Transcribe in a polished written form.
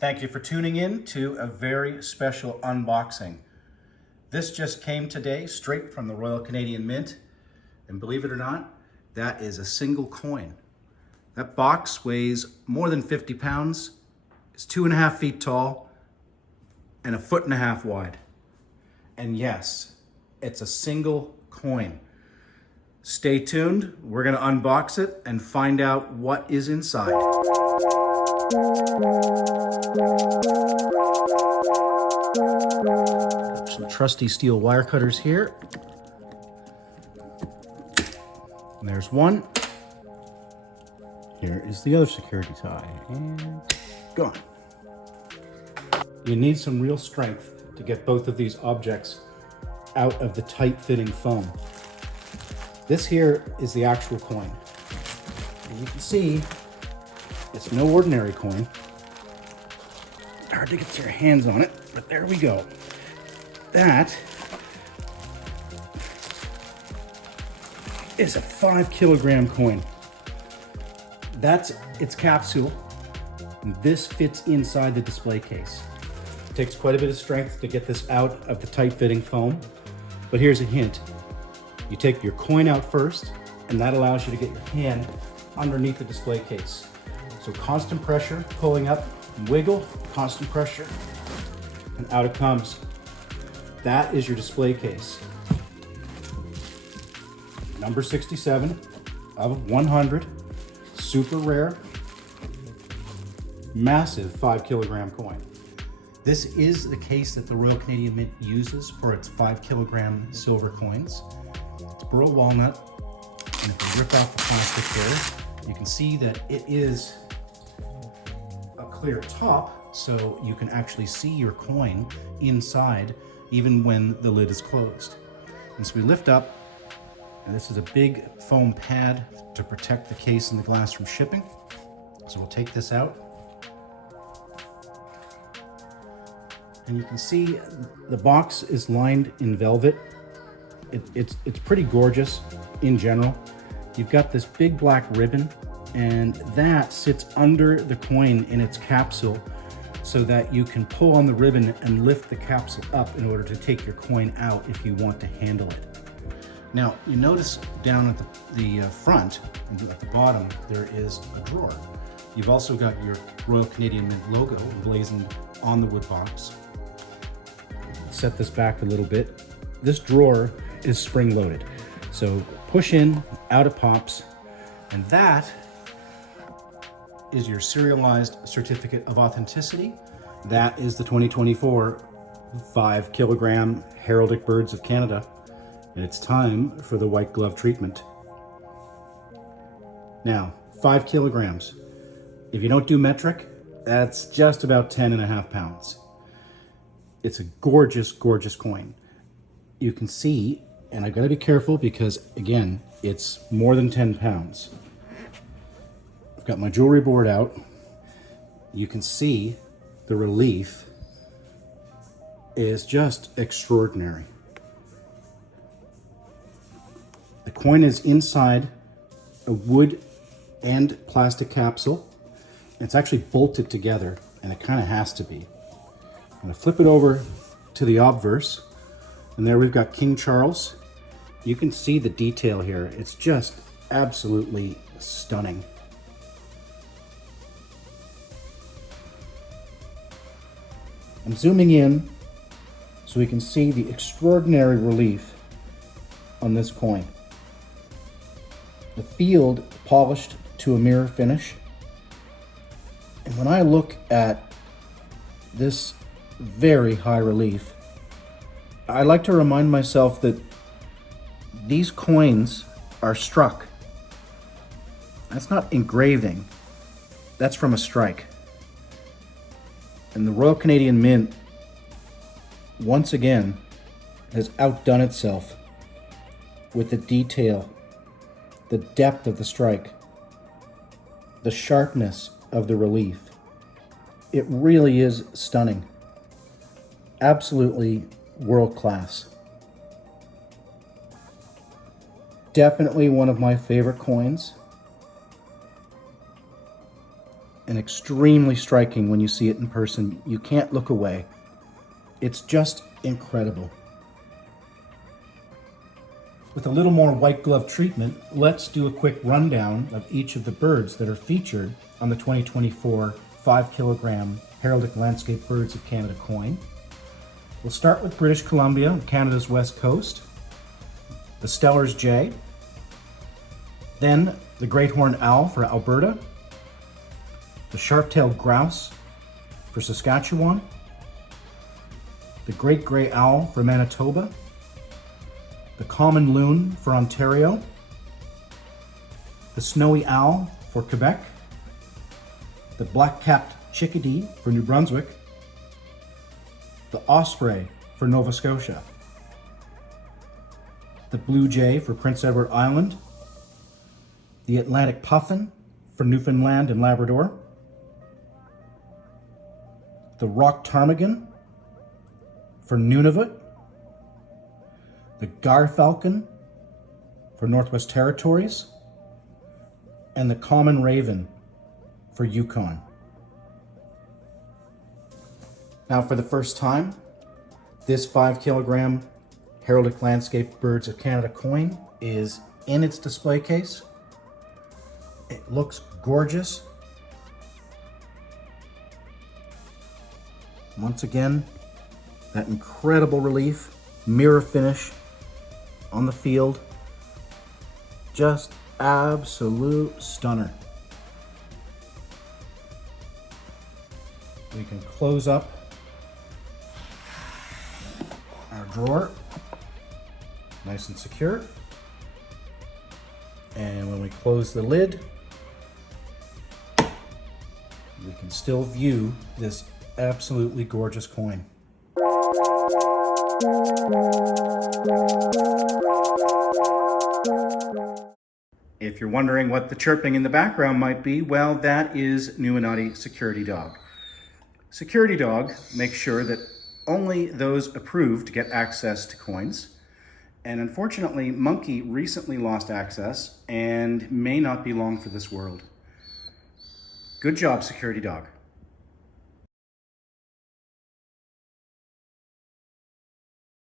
Thank you for tuning in to a very special unboxing. This just came today straight from the Royal Canadian Mint, and believe it or not, that is a single coin. That box weighs more than 50 pounds, is 2.5 feet tall, and 1.5 feet wide. And yes, it's a single coin. Stay tuned, we're gonna unbox it and find out what is inside. Some trusty steel wire cutters here. And there's one. Here is the other security tie, and gone. You need some real strength to get both of these objects out of the tight-fitting foam. This here is the actual coin. And you can see it's no ordinary coin. Hard to get your hands on it, but there we go. That is a 5-kilogram coin. That's its capsule, and this fits inside the display case. It takes quite a bit of strength to get this out of the tight-fitting foam, but here's a hint. You take your coin out first, and that allows you to get your hand underneath the display case. So constant pressure, pulling up, wiggle, constant pressure, and out it comes. That is your display case. Number 67 of 100, super rare, massive 5-kilogram coin. This is the case that the Royal Canadian Mint uses for its 5-kilogram silver coins. It's burl walnut, and if you rip off the plastic there, you can see that it is a clear top, so you can actually see your coin inside even when the lid is closed. And so we lift up, and this is a big foam pad to protect the case and the glass from shipping. So we'll take this out. And you can see the box is lined in velvet. It's pretty gorgeous in general. You've got this big black ribbon, and that sits under the coin in its capsule so that you can pull on the ribbon and lift the capsule up in order to take your coin out if you want to handle it. Now, you notice down at the front and at the bottom, there is a drawer. You've also got your Royal Canadian Mint logo emblazoned on the wood box. Set this back a little bit. This drawer is spring-loaded. So push in, out it pops, and that is your serialized certificate of authenticity. That is the 2024 5-kilogram Heraldic Birds of Canada. And it's time for the white glove treatment. Now, 5 kilograms. If you don't do metric, that's just about 10.5 pounds. It's a gorgeous, gorgeous coin. You can see, and I've got to be careful because, again, it's more than 10 pounds. I've got my jewelry board out. You can see the relief is just extraordinary. The coin is inside a wood and plastic capsule. It's actually bolted together, and it kind of has to be. I'm going to flip it over to the obverse, and there we've got King Charles. You can see the detail here. It's just absolutely stunning. I'm zooming in so we can see the extraordinary relief on this coin. The field polished to a mirror finish. And when I look at this very high relief, I like to remind myself that these coins are struck. That's not engraving, that's from a strike. And the Royal Canadian Mint, once again, has outdone itself with the detail, the depth of the strike, the sharpness of the relief. It really is stunning. Absolutely world class. Definitely one of my favorite coins. and extremely striking when you see it in person. You can't look away. It's just incredible. With a little more white glove treatment, let's do a quick rundown of each of the birds that are featured on the 2024 5 kilogram Heraldic Landscape Birds of Canada coin. We'll start with British Columbia, Canada's west coast, the Steller's jay, then the great horned owl for Alberta, the sharp-tailed grouse for Saskatchewan, the great gray owl for Manitoba, the common loon for Ontario, the snowy owl for Quebec, the black-capped chickadee for New Brunswick, the osprey for Nova Scotia, the blue jay for Prince Edward Island, the Atlantic puffin for Newfoundland and Labrador, the rock ptarmigan for Nunavut, the garfalcon for Northwest Territories, and the common raven for Yukon. Now, for the first time, this 5 kilogram Heraldic Landscape Birds of Canada coin is in its display case. It looks gorgeous. Once again, that incredible relief, mirror finish on the field. Just absolute stunner. We can close up our drawer, nice and secure. And when we close the lid, we can still view this absolutely gorgeous coin. If you're wondering what the chirping in the background might be, well, that is Newfoundland Security Dog. Security Dog makes sure that only those approved get access to coins. And unfortunately, Monkey recently lost access and may not be long for this world. Good job, Security Dog.